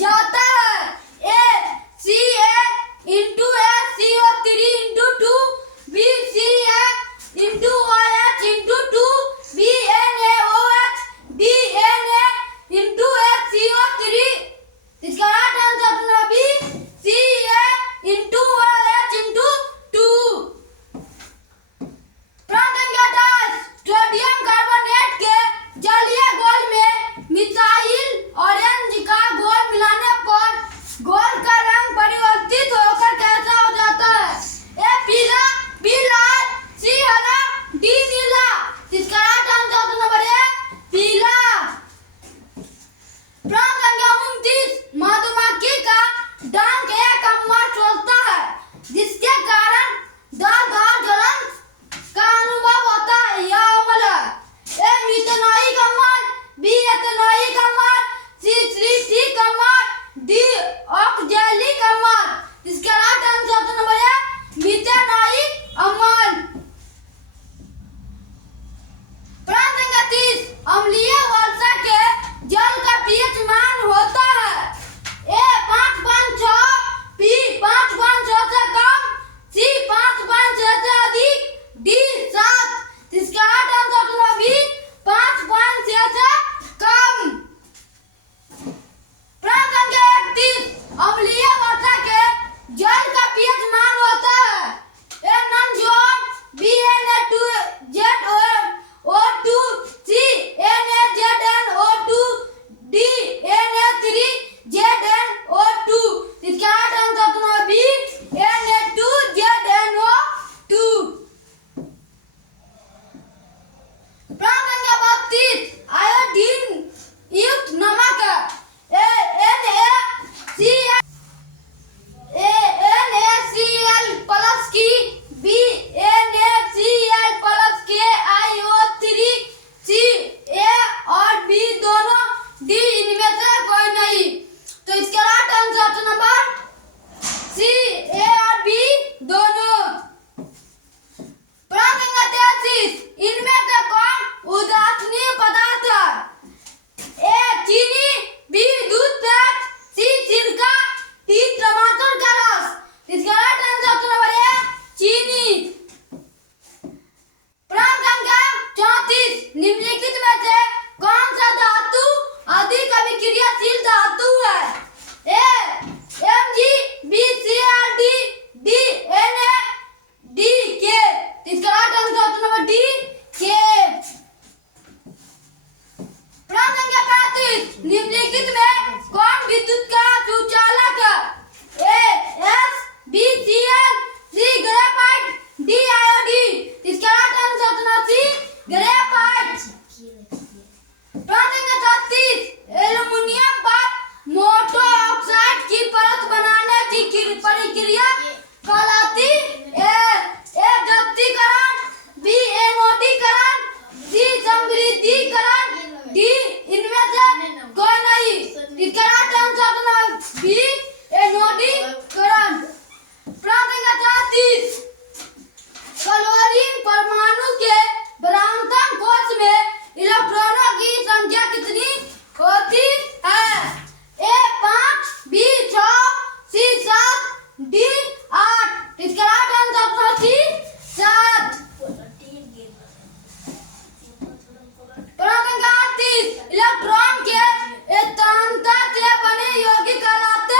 जाता है। A C A into A CO3 into 2 B C A into OH into 2 B NaOH D Na into CO3। इसका right answer अपना B C A into OH into 2। Sodium carbonate के जलीय घोल में methyl orange का घोल मिलाने पर घोल का रंग परिवर्तित होकर कैसा हो जाता है? ए पीला, बी लाल, सी हरा, डी नीला। इसका राइट आंसर नंबर ए पीला। प्रश्न संख्या 29 मधुमक्खी का डंक एक अम्ल छोड़ता है जिसके कारण दांत जलन का अनुभव होता है। यह अम्ल है ए मिथेनोइक अम्ल, बी एथेनोइक अम्ल, सी सिट्रिक अम्ल, डी ऑक्जेलिक अम्ल। इसका राइट आंसर नंबर है मिथेनोइक अम्ल। प्रश्न संख्या 30 अम्लीय वर्षा के जल का पीएच मान होता है ए 5.6, बी 5.6 से कम, सी 5.6 से अधिक, डी 7। इसका राइट आंसर होगा बी 5.6 से कम। प्रश्न संख्या 31 अम्लीय वर्षा के जल का पीएच मान होता है ए नॉन जोन, B Na2ZO2, C NaZnO2, D Na3ZnO2। इसका राइट आंसर होगा बी Na2ZnO2। प्रश्न संख्या 32 आयोडीन युक्त नमक NaCl प्लस की, बी NaCl प्लस के IO3, सी ए और बी दोनों, डी इनमें से कोई नहीं। तो इसका राइट आंसर नंबर सी ए और बी दोनों। प्रश्न संख्या 33 इनमें से कौन उदासीन पदार्थ है? ए चीनी, बी दूध फैट, सी सिरका, डी टमाटर का रस। इसका राइट आंसर नंबर है चीनी। प्रश्न संख्या 34 निम्नलिखित में से कौन सा धातु अधिक अभिक्रियाशील धातु है? A Mg, B Cl, D Na, D K। इसका right answer number D K। प्रश्न संख्या 35 निम्नलिखित में कौन विद्युत का सुचालक है? A S, B Cl, C graphite, D iodine. इसका right answer number C graphite. प्रश्न संख्या 36 एल्युमिनियम पर मोटो ऑक्साइड की परत बनाने की प्रक्रिया कहलाती ए जब्तीकरण, बी एनोडीकरण, सी समृद्धीकरण, डी इनमें से कोई नहीं। इसका राइट आंसर है बी एनोडीकरण। प्रश्न संख्या 37 क्लोरीन परमाणु के ब्राह्मण कोश में इलेक्ट्रॉनों की संख्या कितनी होती है? ए 5, बी 6, सी 7, डी 8। इसका राइट आंसर सी 7। प्रश्न संख्या 38 इलेक्ट्रॉन के एकांतर से बने यौगिक कहलाते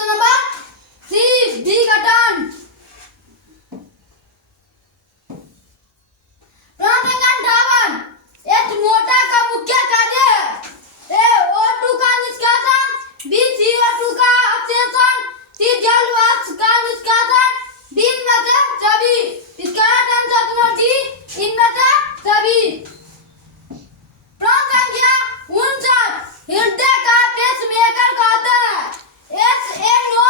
ऑप्शन नंबर सी डी गठन। प्राण संख्या 58 एक मोटा का मुख्य कार्य है। ए O2 का निष्कासन, बी CO2 का अवशोषण, सी जल वाष्प का निष्कासन, डी इनमें से सभी। इसका आंसर नंबर डी इनमें से सभी। प्राण संख्या 59 हृदय का पेसमेकर कहते हैं। SNO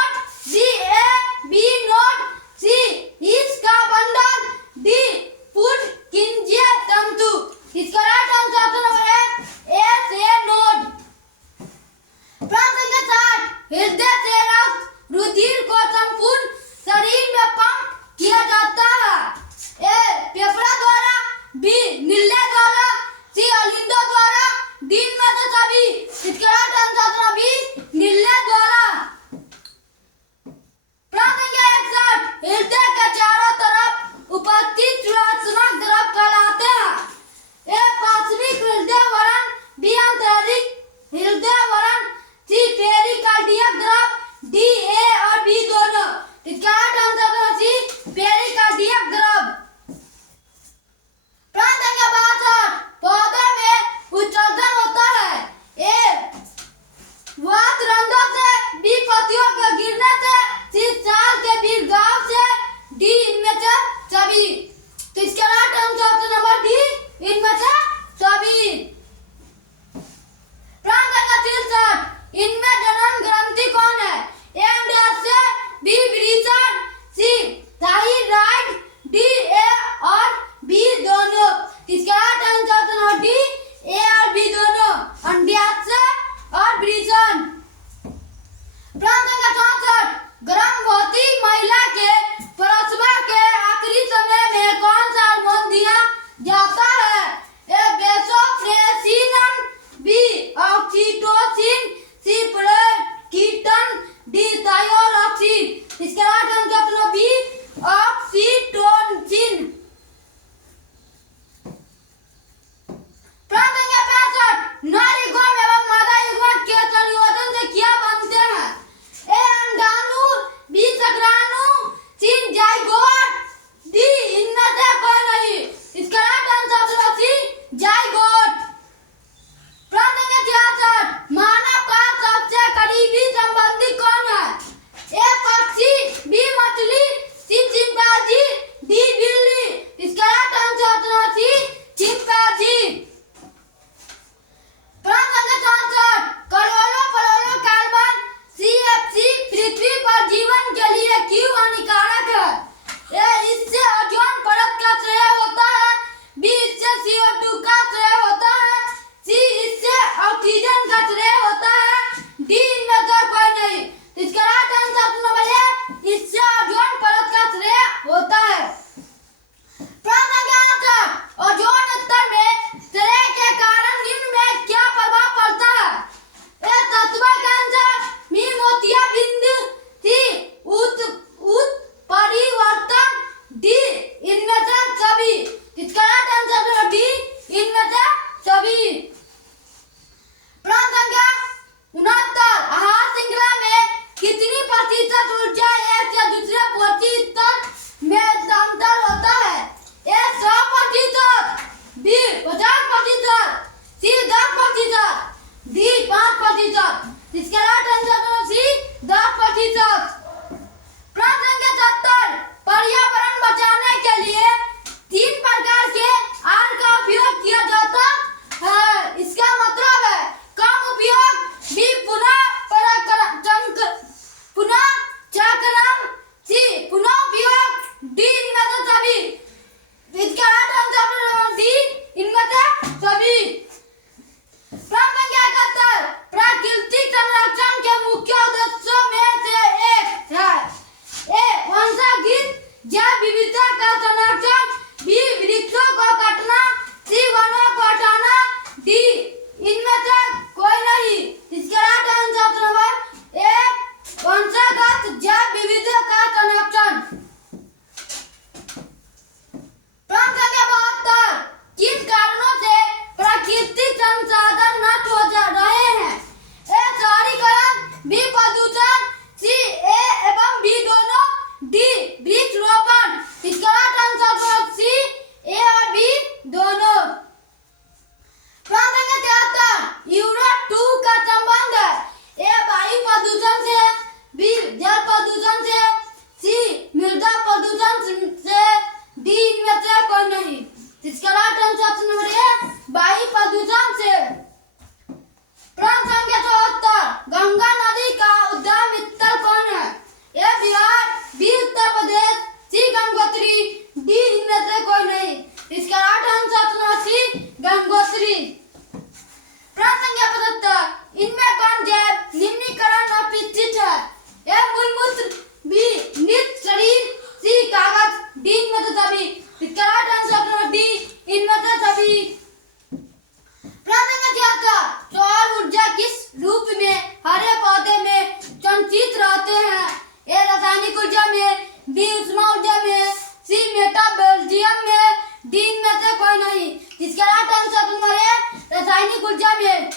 ऊर्जा में।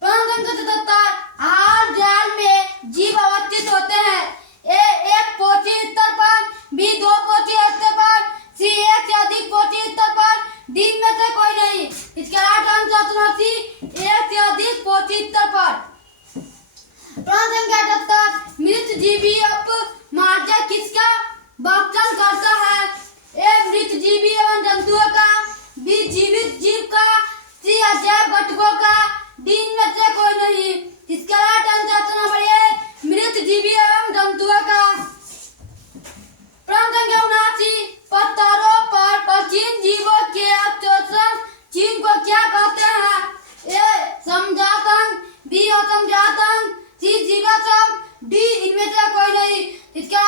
प्रथम संख्या 77 आहार जाल में जीव अवस्थित होते हैं। ए एक पोषी स्तर पर, बी दो पोषी स्तर पर, सी एक से अधिक पोषी स्तर पर, डी में से कोई नहीं। इसका आंसर होगा सी एक से अधिक पोषी स्तर पर। प्रश्न संख्या 78 मृत जीवी अपमार्जक किसका भक्षण करता है? ए मृत जीवी एवं जंतुओं का, बी जीवित जीव का, सी अजैव घटकों का, डी में से कोई नहीं। इसका आंसर नंबर ए मृत जीवी एवं जंतुओं का। प्रश्न संख्या 79 पत्थरों पर प्राचीन जीवों के अवशेषों जीव को क्या कहते हैं? ए समजातंग, बी असमजातंग, सी जीवाश्म, डी इनमें से कोई नहीं। इसका